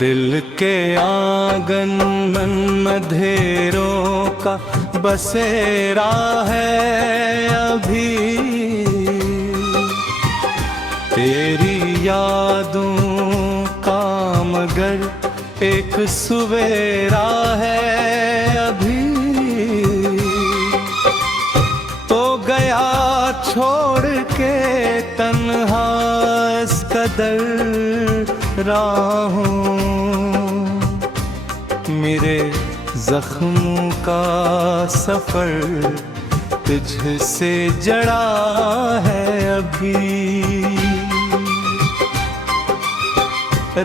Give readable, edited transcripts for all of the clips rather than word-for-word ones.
दिल के आंगन में अंधेरों का बसेरा है अभी, तेरी यादों का मगर एक सवेरा है अभी। तो गया छोड़ के तन्हा इस कदर राहों, मेरे जख्मों का सफर तुझसे जड़ा है अभी।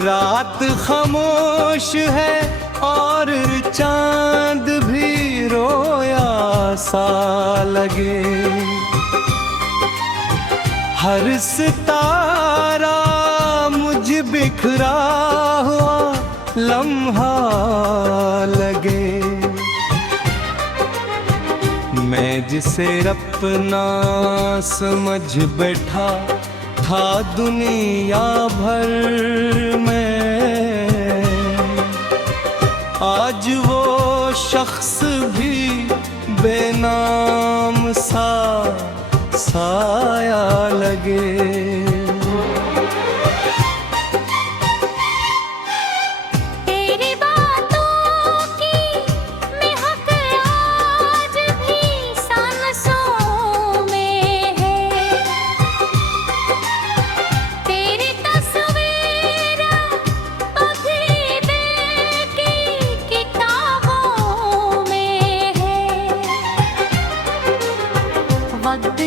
रात खामोश है और चांद भी रोया सा लगे, हर सितारा मुझ बिखरा हुआ लम्हा लगे। मैं जिसे अपना समझ बैठा था दुनिया भर में, आज वो शख्स भी बेनाम सा साया लगे।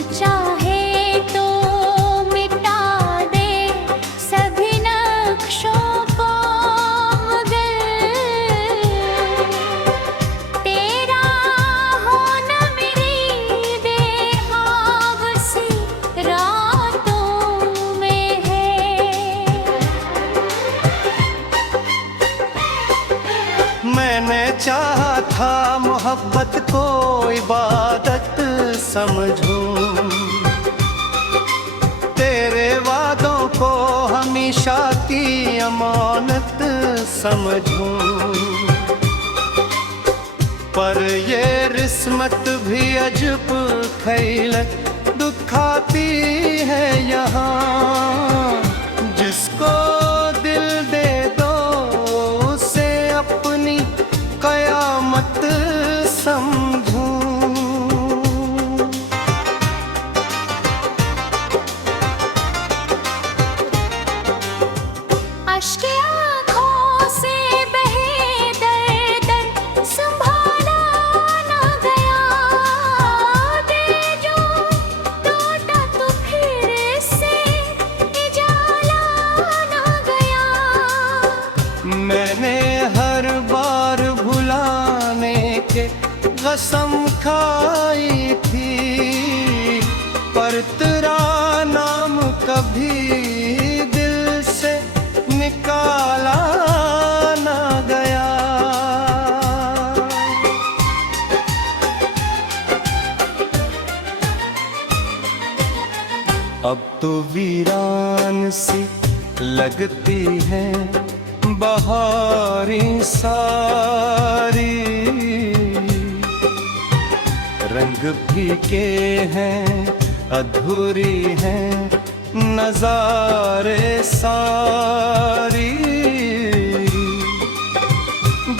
चाहे तो मिटा दे सभी नक्शों को, मगर तेरा होना मेरी बेहावसी रातों में है। मैंने चाहा था मोहब्बत को इबादत समझूं, तेरे वादों को हमेशा की अमानत समझूं, पर ये रिस्मत भी अजब खैलत दुखाती है यहाँ। जिसको दिल दे दो उसे अपनी कयामत समझूं। अश्के आँखों से बहे दर दर संभाला ना गया, दे जो टूटा तो फिर से उजाला ना गया। मैंने हर बार भुलाने के कसम खाई थी, पर तेरा नाम कभी दिल से निकाला ना गया। अब तो वीरान सी लगती है बहारी सारी, रंग फीके हैं अधूरी हैं नजारे सारी।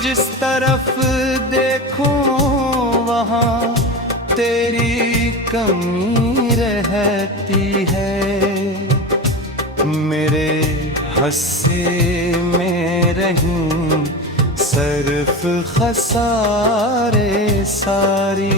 जिस तरफ देखूं वहाँ तेरी कमी रहती है, मेरे हस्से में रहीं सर्फ खसारे सारी।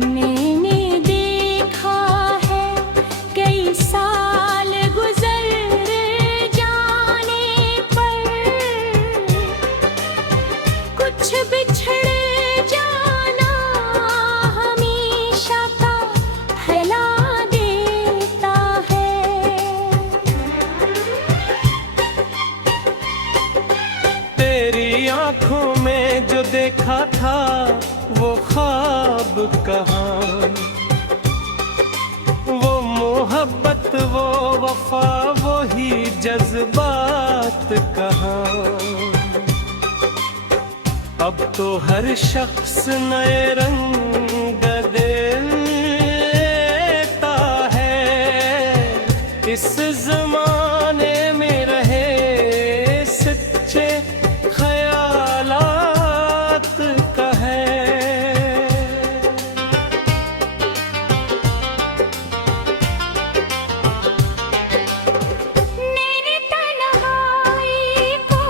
मैंने देखा है कई साल गुजर आंखों में जो देखा था वो ख्वाब कहाँ, वो मोहब्बत वो वफा वही जज्बात कहाँ। अब तो हर शख्स नए रंग देता है, इस जमाने में रहे सच्चे ख्यालात का है। मेरी तन्हाई को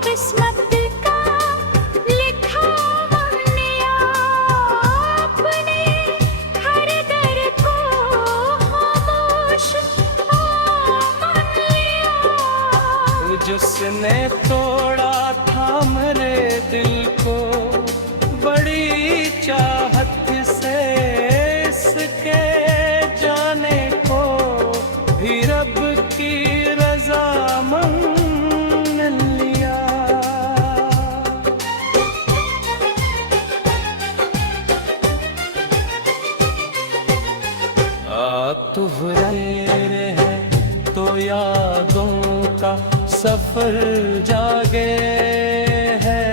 किस्मत का लिखा हमने आपने, हर दर को खामोश मान लिया। जिसने तोड़ा था मेरे दिल को बड़ी चाहत से, इसके जाने को भी रब की रजा मान लिया। तुहरे है तो यादों का सफर जागे है,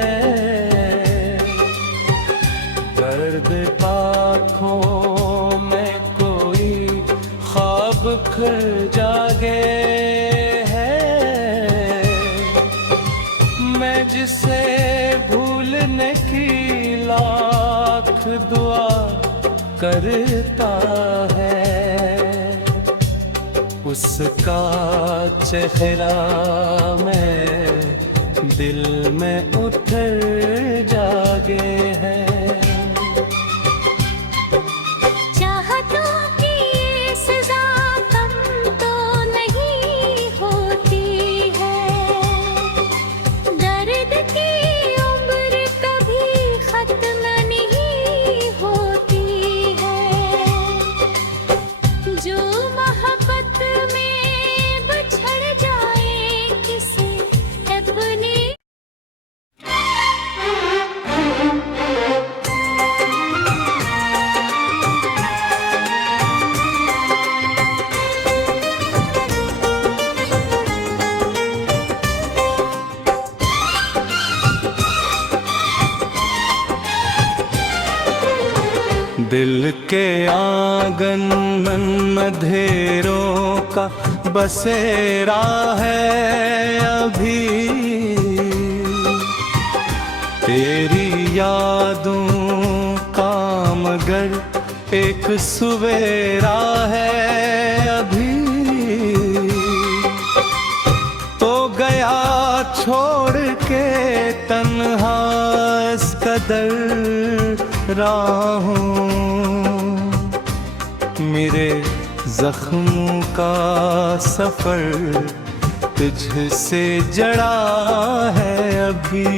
दर्द आँखों में कोई ख्वाब खिल जागे है। मैं जिसे भूलने की लाख दुआ करता है, उसका चेहरा में दिल में उतर जागे है। चाहतों की ये सजा कम तो नहीं होती है, दर्द की उम्र कभी खत्म नहीं होती है। जो मोहब्बत में बिछड़ जाए किसी अपनी दिल के आंगन मन मधेरों का बसेरा है अभी, तेरी यादों का मगर एक सवेरा है अभी। तो गया छोड़ के तन्हा इस कदर राहों, मेरे जख्मों का सफर तुझसे जड़ा है अभी।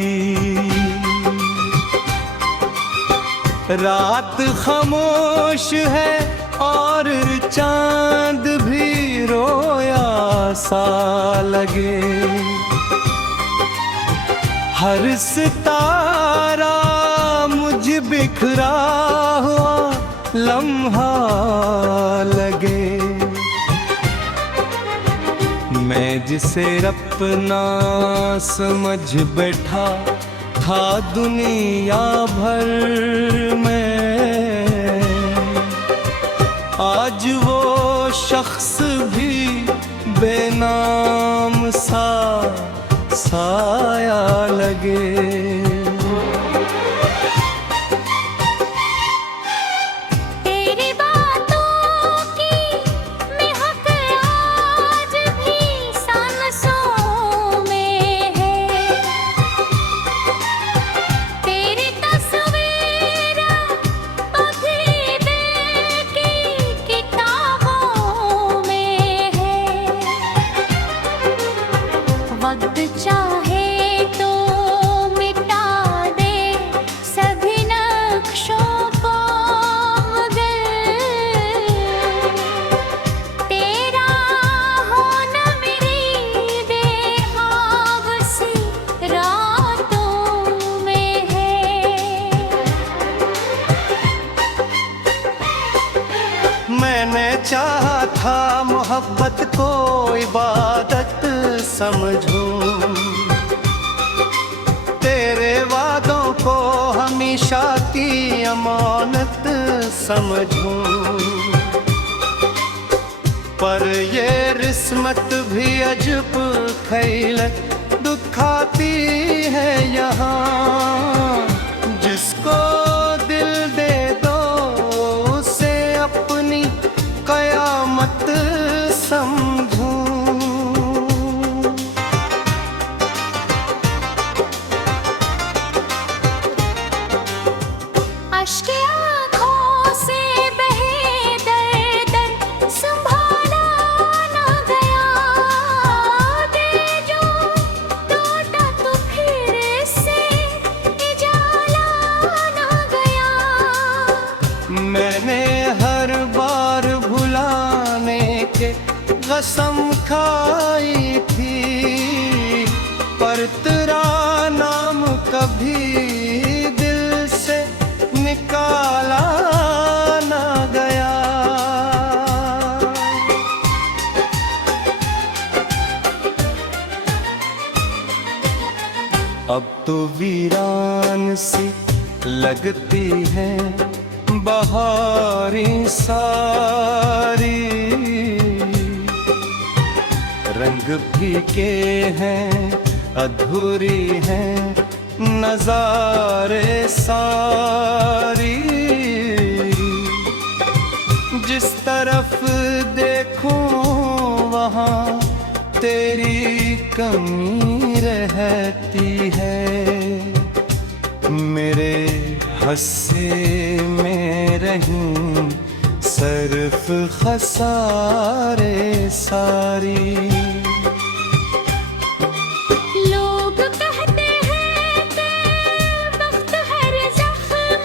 रात खामोश है और चांद भी रोया सा लगे, हर सितारा मुझ बिखरा हुआ लम्हा लगे। मैं जिसे अपना समझ बैठा था दुनिया भर में, आज वो शख्स भी बेनाम सा साया लगे। वक्त चाहे तो मोहब्बत को इबादत समझूं, तेरे वादों को हमेशा की अमानत समझूं। पर ये रिस्मत भी अजब खैलत दुखाती है यहाँ, जिसको दिल दे दो उसे अपनी कयामत समझूं। अश्के आँखों से बहे दर दर संभाला ना गया, दे जो टूटा तो फिर से उजाला ना गया। मैंने हर बार भुलाने के कसम खाई थी, पर तेरा नाम कभी दिल से निकाला ना गया। अब तो वीरान सी लगती है बहारी सारी, रंग फीके हैं अधूरी हैं नजारे सारी। जिस तरफ देखूं वहाँ तेरी कमी रहती है, मेरे हस्से में रहीं सर्फ खसारे सारी। लोग कहते हैं कि वक्त हर जख्म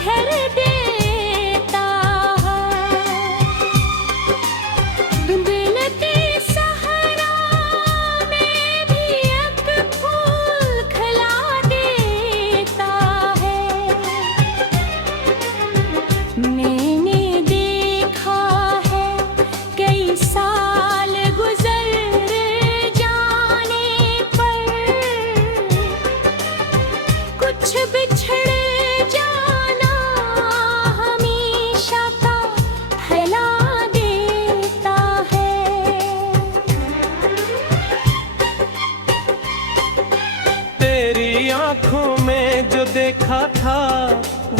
भर देता है, दिल के सहरा में भी एक फूल खिला देता है। मैंने देखा है कई साल गुजर जाने पर, कुछ बिछड़ जाना हमेशा का फैला देता है। तेरी आंखों में जो देखा था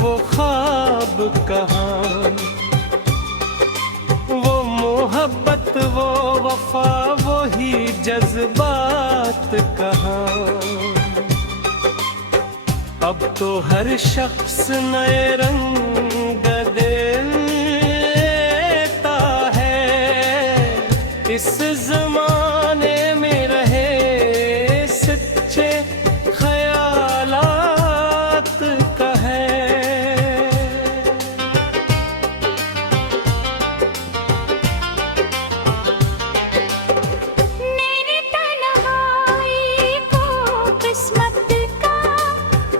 वो ख्वाब कहाँ, वो मोहब्बत वो वफा वही जज्बात कहाँ। अब तो हर शख्स नए रंग देता है, इस जमाने में रहे सच्चे ख्यालात का है। मेरी तन्हाई को किस्मत का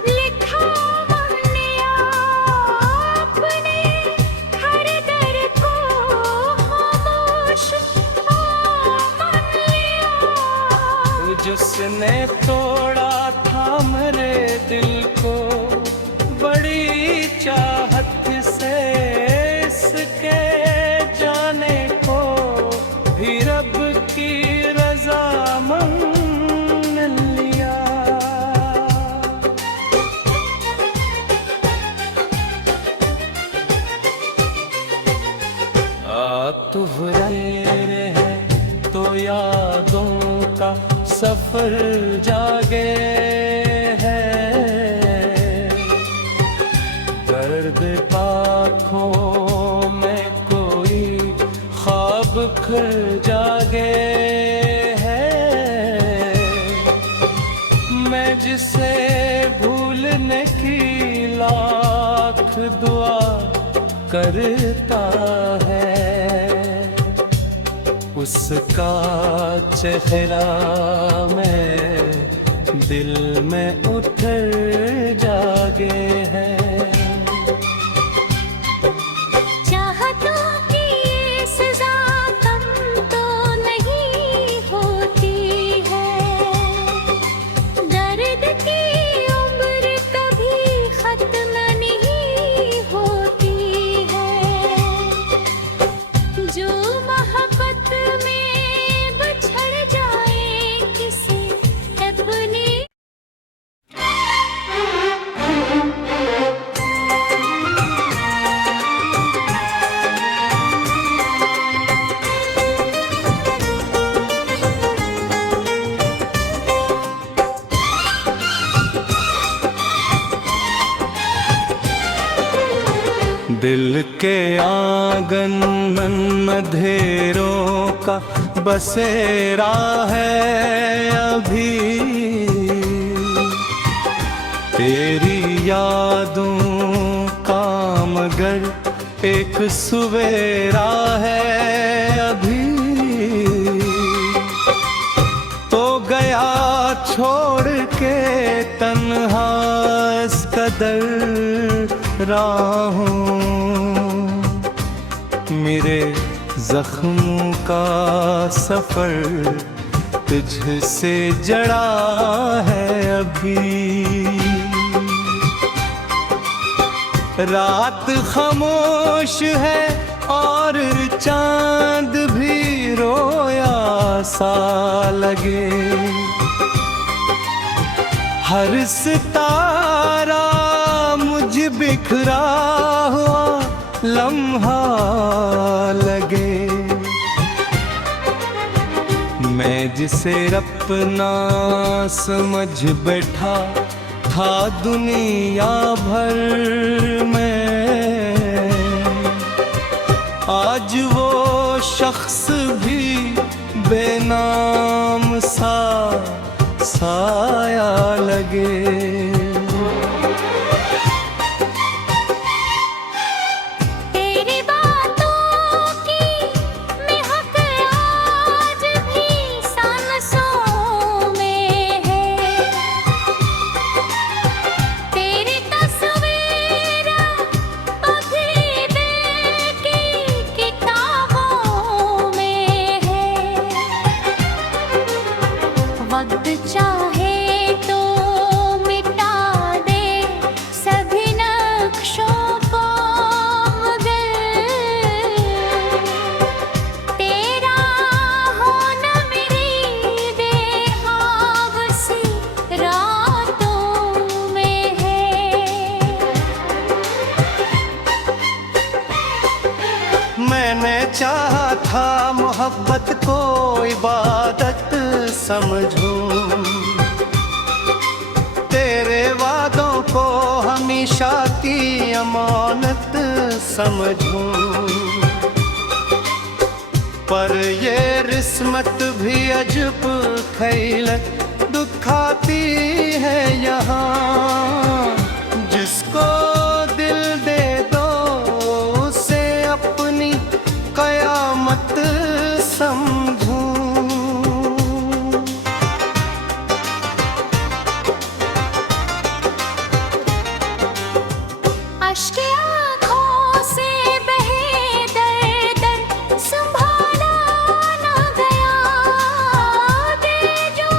लिखा हमने आपने, हर दर को खामोश मान लिया। जिसने तोड़ा था मेरे दिल को बड़ी चाहत से, इसके जाने को भी रब की रजा मान लिया। तुहरे है तो यादों का सफर जागे है, दर्द आँखों में कोई ख्वाब खिल जागे है। मैं जिसे भूलने की लाख दुआ करता है, उसका चेहरा में दिल में उतर जागे है। चाहतों की ये सजा कब दिल के आंगन मन अंधेरों का बसेरा है अभी, तेरी यादों का मगर एक सवेरा है अभी। तो गया छोड़ के तन्हा इस कदर राहों, मेरे जख्मों का सफर तुझसे जड़ा है अभी। रात खामोश है और चांद भी रोया सा लगे, हर सितारा मुझ बिखरा हुआ लम्हा लगे। मैं जिसे अपना समझ बैठा था दुनिया भर में, आज वो शख्स भी बेनाम सा साया लगे। चाहे तो मिटा दे सभी नक्शों को, मगर तेरा होना मेरी बेहावसी रातों में है। मैंने चाहा था मोहब्बत को इबादत समझूं, तेरे वादों को हमेशा की अमानत समझूं, पर ये रिस्मत भी अजब खैलत दुखाती है यहाँ। जिसको दिल दे दो उसे अपनी कयामत समझूं। अश्के आँखों से बहे दर दर संभाला ना गया, दे जो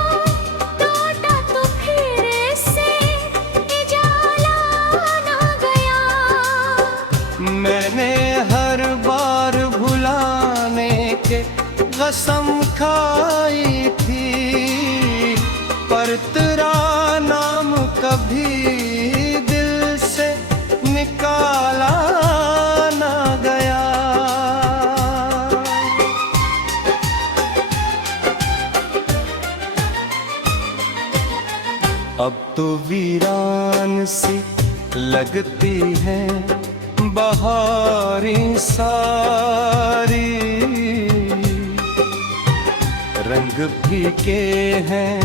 टूटा तो फिर से उजाला ना गया। मैंने हर बार भुलाने के कसम खाई थी, पर तेरा नाम कभी दिल से निकाला ना गया। अब तो वीरान सी लगती है बहारी सारी, रंग फीके हैं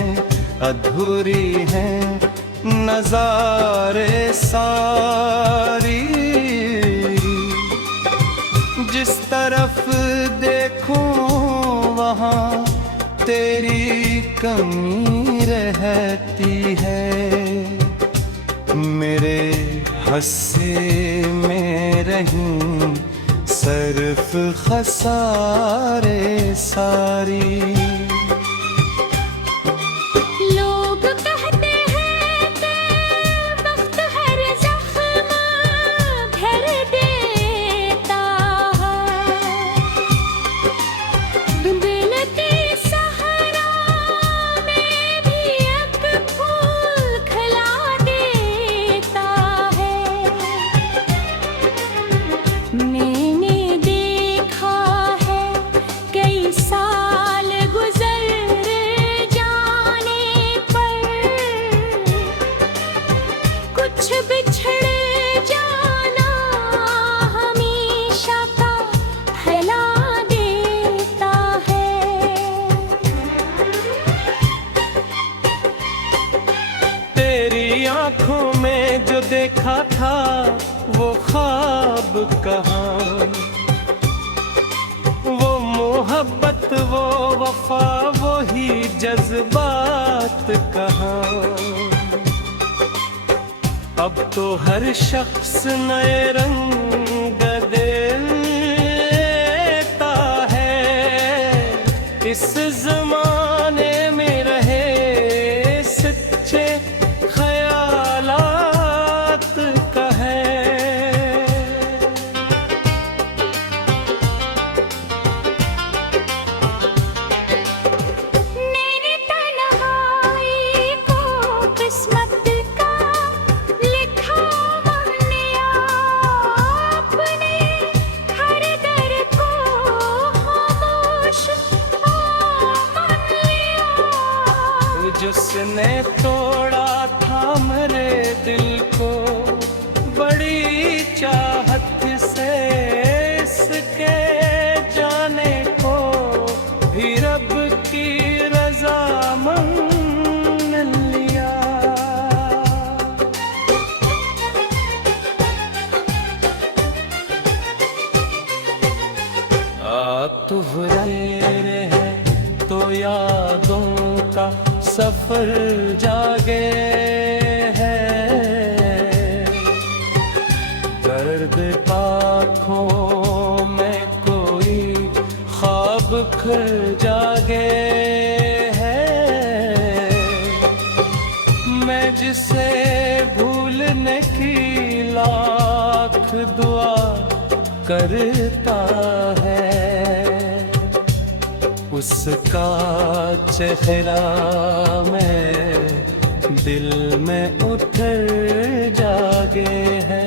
अधूरी हैं नजारे सारी। जिस तरफ देखूं वहाँ तेरी कमी रहती है, मेरे हस्से में रहीं सर्फ खसारे सारी। मैंने देखा है कई साल कुछ बिछड़ जाना आंखों में जो देखा था वो ख्वाब कहाँ, वो मोहब्बत वो वफा वही जज्बात कहाँ। अब तो हर शख्स नए रंग देता है, इस जमाने में रहे सच्चे ख्यालात का है। मेरी तन्हाई को किस्मत का लिखा हमने आपने, हर दर को खामोश मान लिया। जिसने तोड़ा था मेरे दिल को बड़ी चाहत से, इसके जाने को भी रब की रजा मान लिया। तुहरे है तो यादों का सफर जागे है, दर्द आँखों में कोई ख्वाब खिल जागे है। मैं जिसे भूलने की लाख दुआ करता है, उसका चेहरा में दिल में उतर जागे है।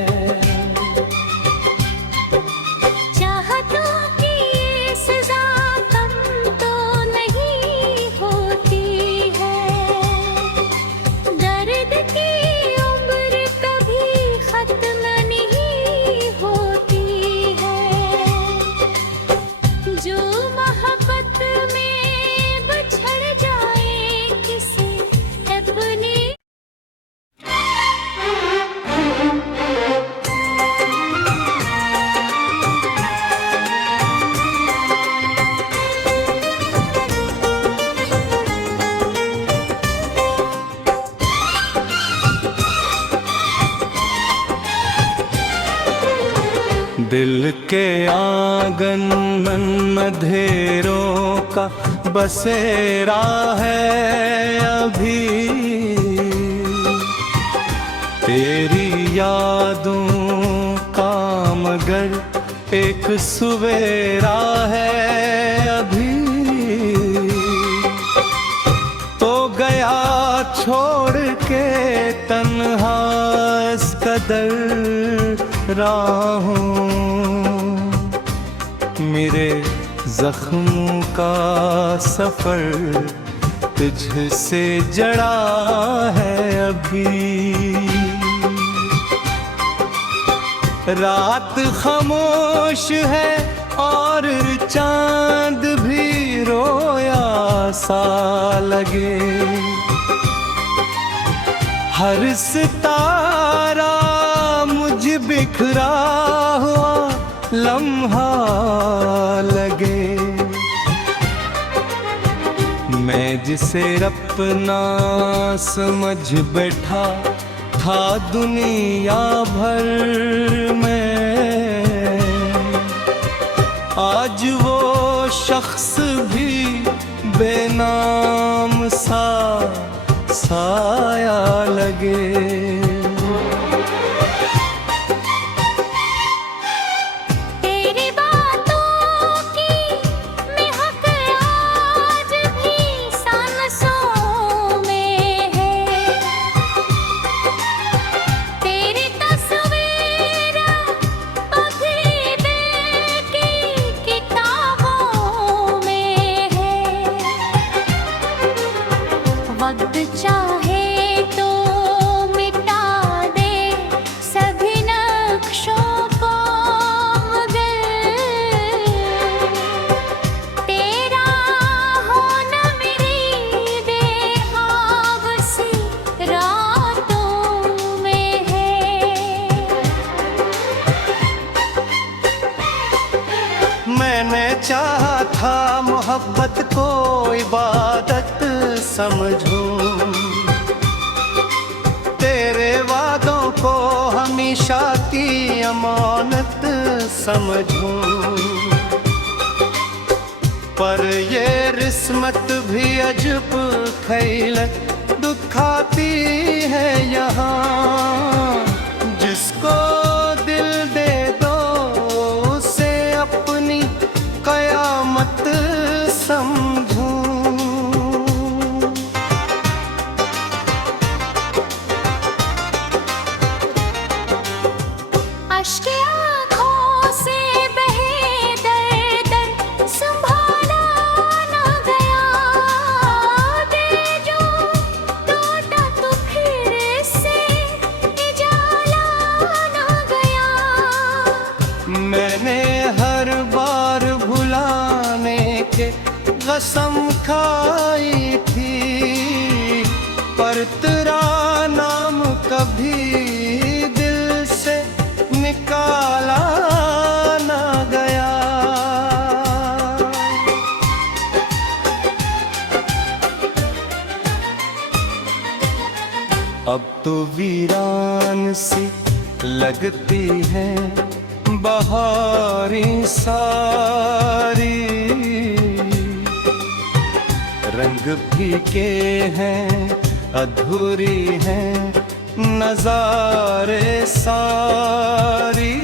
चाहतों की ये सजा कम तो नहीं होती है, दर्द की उम्र कभी खत्म नहीं होती है। जो मोहब्बत में बिछड़ जाए किसी अपनी, दिल के आंगन मन मधेरों का बसेरा है अभी, तेरी यादों का मगर एक सवेरा है अभी। तो गया छोड़ के तन्हा इस कदर राहों, मेरे जख्मों का सफर तुझसे जड़ा है अभी। रात खामोश है और चांद भी रोया सा लगे, हर सितारा मुझ बिखरा हुआ लम्हा लगे। मैं जिसे अपना समझ बैठा था दुनिया भर में, आज वो शख्स भी बेनाम सा साया लगे। वक्त चाहे तो मिट मोहब्बत को इबादत समझूं, तेरे वादों को हमेशा की अमानत समझूं। पर ये रिस्मत भी अजब खैलत दुखाती है यहाँ, जिसको दिल दे दो उसे अपनी कयामत समझूं। अश्क आँखों से बहे दर दर संभाला ना गया, दे जो टूटा तो फिर से उजाला ना गया। मैंने हर बार भुलाने के कसम खाई थी, पर तेरा नाम कभी दिल से निकाला ना गया। अब तो वीरान सी लगती है बहारी सारी, रंग फीके हैं अधूरी हैं नजारे सारी।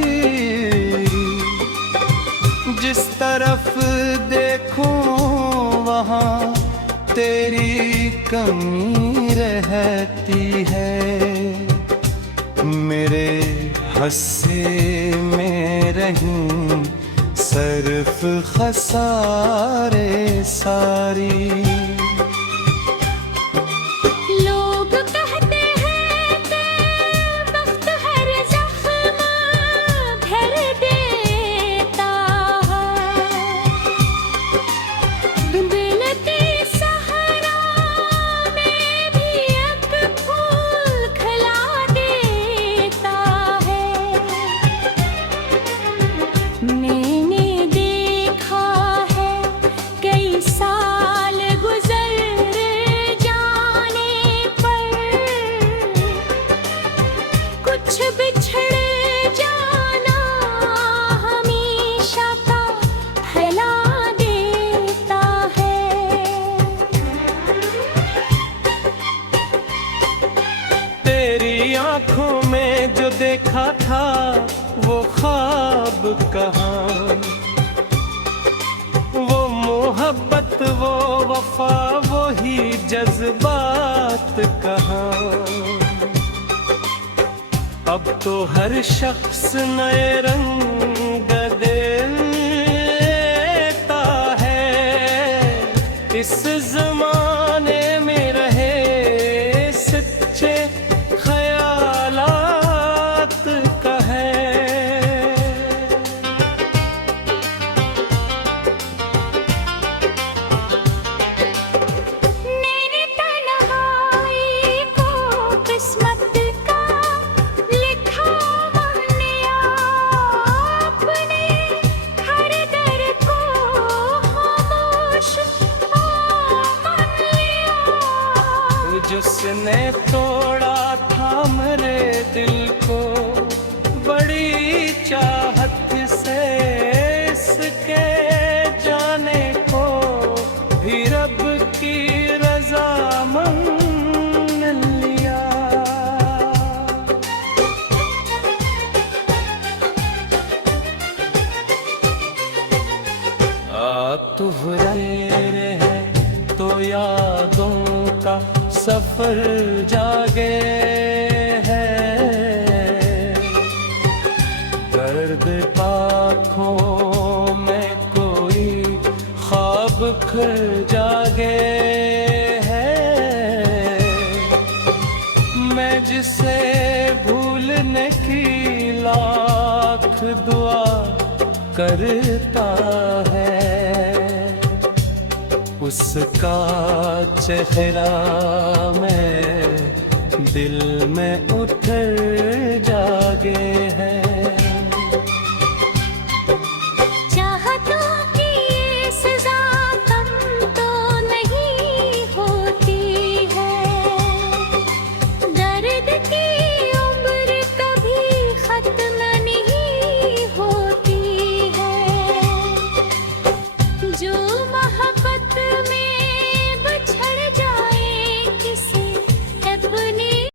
जिस तरफ देखूं वहाँ तेरी कमी रहती है, मेरे हस्से में रहीं सर्फ खसारे सारी। लोग कहते हैं कि वक्त हर जख्म भर देता है, दिल की सहरा में भी एक फूल खिला देता है। मैंने देखा है कई साल गुजर जाने पर, कुछ बिछड़ जाना हमेशा का फैला देता है। तेरी आंखों में जो देखा था वो ख्वाब कहाँ, वो मोहब्बत वो वफा वही जज्बात कहाँ। अब तो हर शख्स नए रंग देता है, इस जमाने में रहे सच्चे ख्यालात का है। मेरी तन्हाई को किस्मत का लिखा हमने आपने, हर दर को खामोश मान लिया। जिसने तोड़ा था मेरे दिल को बड़ी चाहत से, इसके जाने को भी रब की रजा मान लिया। तुहरे है तो यादों का सफर जागे है, दर्द आँखों में कोई ख्वाब खिल जागे है। मैं जिसे भूलने की लाख दुआ करता है, उसका चेहरा मैं दिल में उतर